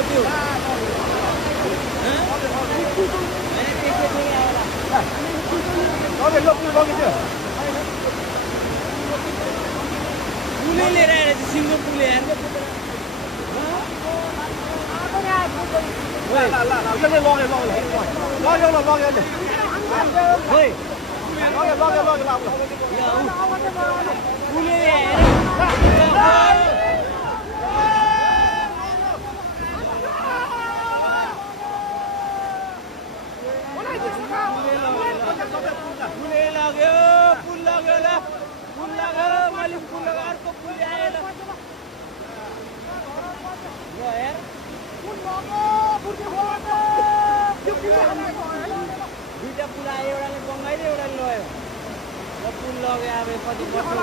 त्यो पुलै लिएर आएर चाहिँ सिङ्गो पुल आएर दुईटा पुल आयो एउटाले बङ्गाइदियो एउटाले लयो पुल लग्यो अब कति वर्ष